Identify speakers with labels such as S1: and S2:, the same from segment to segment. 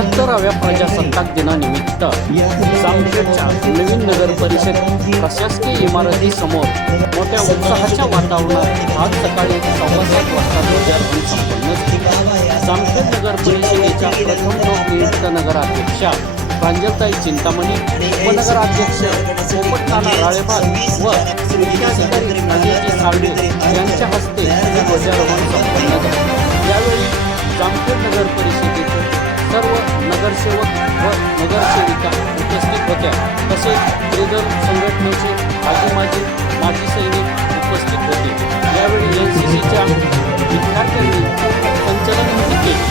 S1: पंच्याहत्तराव्या प्रजासत्ताक दिनानिमित्त जामखेडच्या नवीन नगर परिषद प्रशासकीय इमारतीसमोर मोठ्या उत्साहाच्या वातावरणात आज सकाळी सव्वा सात वाजता ध्वजारोहण संपन्न झाले. जामखेड नगर परिषदेच्या प्रथम लोकनियुक्त नगराध्यक्षा प्रांजलताई चिंतामणी उपनगराध्यक्ष पोपटनाना राळेबाग व मुख्याधिकारी अजयजी साळवे यांच्या हस्ते ध्वजारोहण संपन्न नगरसेवक व नगरसेविका उपस्थित होत्या. तसेच त्रिदल संघटनेचे आजी माजी माजी सैनिक उपस्थित होते. यावेळी एन सी सीच्या विद्यार्थ्यांनी संचलन केले.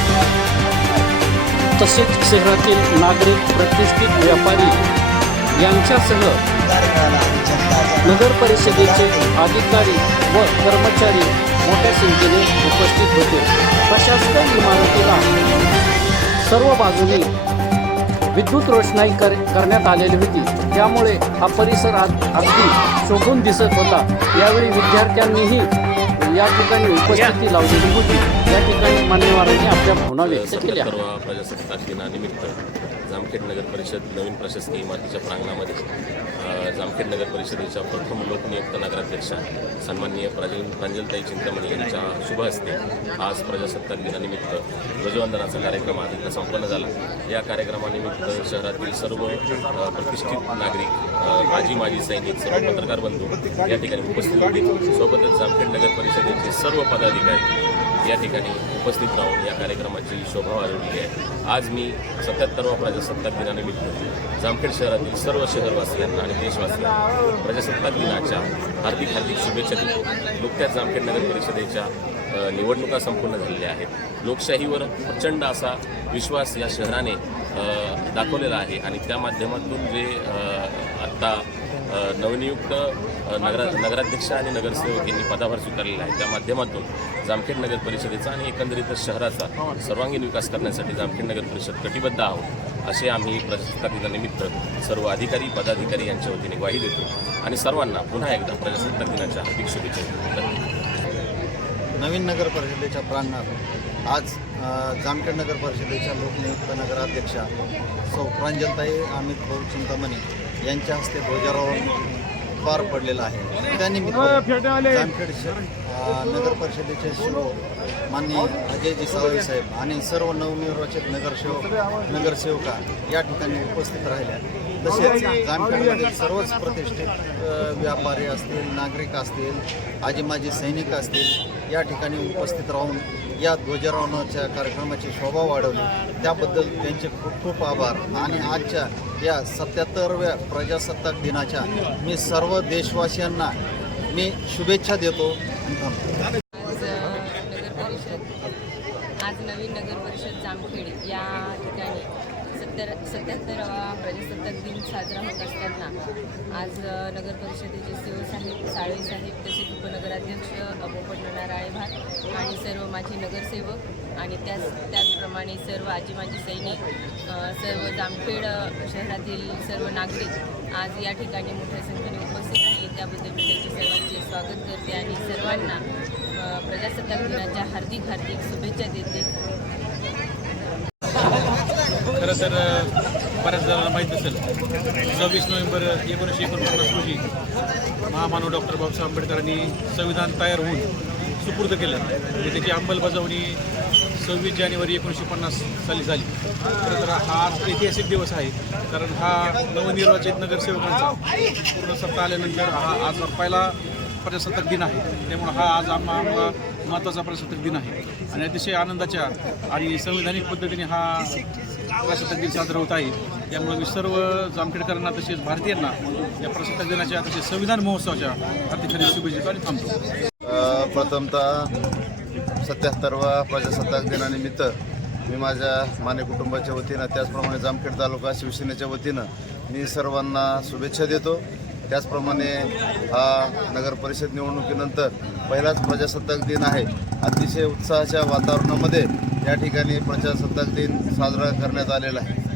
S1: तसेच शहरातील नागरिक प्रतिष्ठित व्यापारी यांच्यासह नगर परिषदेचे अधिकारी व कर्मचारी मोठ्या संख्येने उपस्थित होते. प्रशासकीय इमारतीला सर्व बाजूने विद्युत रोषणाई कर करण्यात आलेली होती. त्यामुळे हा परिसर अगदी शोभून दिसत होता. यावेळी विद्यार्थ्यांनीही या ठिकाणी उपस्थिती लावलेली होती. या ठिकाणी मान्यवरांनी आपल्या भावना व्यक्त केल्या.
S2: प्रजासत्ताक दिनानिमित्त जामखेड नगर परिषद नवीन प्रशासकीय इमारतीच्या प्रांगणामध्ये जामखेड नगर परिषदेच्या प्रथम लोकनियुक्त नगराध्यक्षा सन्माननीय प्राजल प्रांजलताई चिंतामणी यांच्या शुभ हस्ते आज प्रजासत्ताक दिनानिमित्त ध्वजवंदनाचा कार्यक्रम आज संपन्न झाला. या कार्यक्रमानिमित्त शहरातील सर्व प्रतिष्ठित नागरिक माजी माजी सैनिक सर्व पत्रकार बंधू या ठिकाणी उपस्थित होते. सोबतच जामखेड नगर परिषदेचे सर्व पदाधिकारी या ठिकाणी उपस्थित राहून या कार्यक्रमाची शोभा वाढवली आहे. आज मी सत्याहत्तरवा प्रजासत्ताक दिनानिमित्त जामखेड शहरातील सर्व शहरवासियांना आणि देशवासियांना प्रजासत्ताक दिनाच्या हार्दिक हार्दिक शुभेच्छा देतो. नुकत्याच जामखेड नगर परिषदेच्या निवडणुका संपूर्ण झालेल्या आहेत. लोकशाहीवर प्रचंड असा विश्वास या शहराने दाखवलेला आहे आणि त्या माध्यमातून जे आत्ता नवनियुक्त नगरा नगराध्यक्ष आणि नगरसेवक यांनी पदाभार स्वीकारलेला आहे. त्या माध्यमातून जामखेड नगर परिषदेचा आणि एकंदरीतच शहराचा सर्वांगीण विकास करण्यासाठी जामखेड नगर परिषद कटिबद्ध आहोत असे आम्ही प्रजासत्ताक दिनानिमित्त सर्व अधिकारी पदाधिकारी यांच्या वतीने ग्वाही देतो. आणि सर्वांना पुन्हा एकदा प्रजासत्ताक दिनाच्या हार्दिक शुभेच्छा. देतो
S3: नवीन नगर परिषदेच्या प्रांगणात आज जामखेड नगर परिषदेच्या लोकनियुक्त नगराध्यक्षा सौ प्रांजलताई अमित भाऊ चिंतामणी यांच्या हस्ते ध्वजारोहण पार पडलेलं आहे. त्यानिमित्त जामखेड नगर परिषदेचे शिरो माननीय अजयजी साळवे साहेब आणि सर्व नवनिर्वाचित नगरसेवक नगरसेवका या ठिकाणी उपस्थित राहिल्या. तसेच जामखेडमधील सर्वच प्रतिष्ठित व्यापारी असतील नागरिक असतील आजी माजी सैनिक असतील या ठिकाणी उपस्थित राहून या ध्वजारोहणाच्या कार्यक्रमाची शोभा वाढवली. त्याबद्दल त्यांचे खूप खूप आभार. आणि आजच्या या सत्याहत्तरव्या प्रजासत्ताक दिनाच्या मी सर्व देशवासियांना मी शुभेच्छा देतो.
S4: आज नवीन नगर परिषद जामखेड या ठिकाणी सत्तर सत्याहत्तरावा प्रजासत्ताक दिन साजरा होत असताना आज नगर परिषदेचे सीओ साहेब साळवे साहेब तसेच उपनगराध्यक्ष पोपटनाना राळेभाग आणि सर्व माझे नगरसेवक आणि त्याच त्याचप्रमाणे सर्व आजी माजी सैनिक सर्व जामखेड शहरातील सर्व नागरिक आज या ठिकाणी मोठ्या संख्येने उपस्थित आहे. त्याबद्दल मी त्यांचे सर्वांचे स्वागत करते आणि सर्वांना प्रजासत्ताक दिनाच्या हार्दिक हार्दिक शुभेच्छा देते.
S5: खरं तर बऱ्याच जणांना माहीत असेल सव्वीस नोव्हेंबर एकोणीसशे एकोणपन्नास रोजी महामानव डॉक्टर बाबासाहेब आंबेडकरांनी संविधान तयार होऊन सुपूर्द केलं. म्हणजे त्याची अंमलबजावणी सव्वीस जानेवारी एकोणीसशे पन्नास साली झाली. खरं तर हा ऐतिहासिक दिवस आहे कारण हा नवनिर्वाचित नगरसेवकांचा पूर्ण सत्ता आल्यानंतर हा आज पहिला प्रजासत्ताक दिन आहे. त्यामुळे हा आज आम्हा आम्हाला महत्त्वाचा प्रजासत्ताक दिन आहे. आणि अतिशय आनंदाच्या आणि संवैधानिक पद्धतीने हा प्रजासत्ताक दिन साजरा होत आहे त्यामुळे मी सर्व जामखेडकरांना तसेच भारतीयांना या प्रजासत्ताक दिनाच्या तसेच संविधान महोत्सवाच्या अतिशय शुभेच्छा आणि थांबतो.
S6: प्रथमतः सत्याहत्तरवा प्रजासत्ताक दिनानिमित्त मी माझ्या माने कुटुंबाच्या वतीनं त्याचप्रमाणे जामखेड तालुका शिवसेनेच्या वतीनं मी सर्वांना शुभेच्छा देतो. त्याचप्रमाणे हा नगर परिषद निवडणुकीनंतर पहिलाच प्रजासत्ताक दिन आहे. अतिशय उत्साहाच्या वातावरणामध्ये या ठिकाणी प्रजासत्ताक दिन साजरा करण्यात आलेला आहे.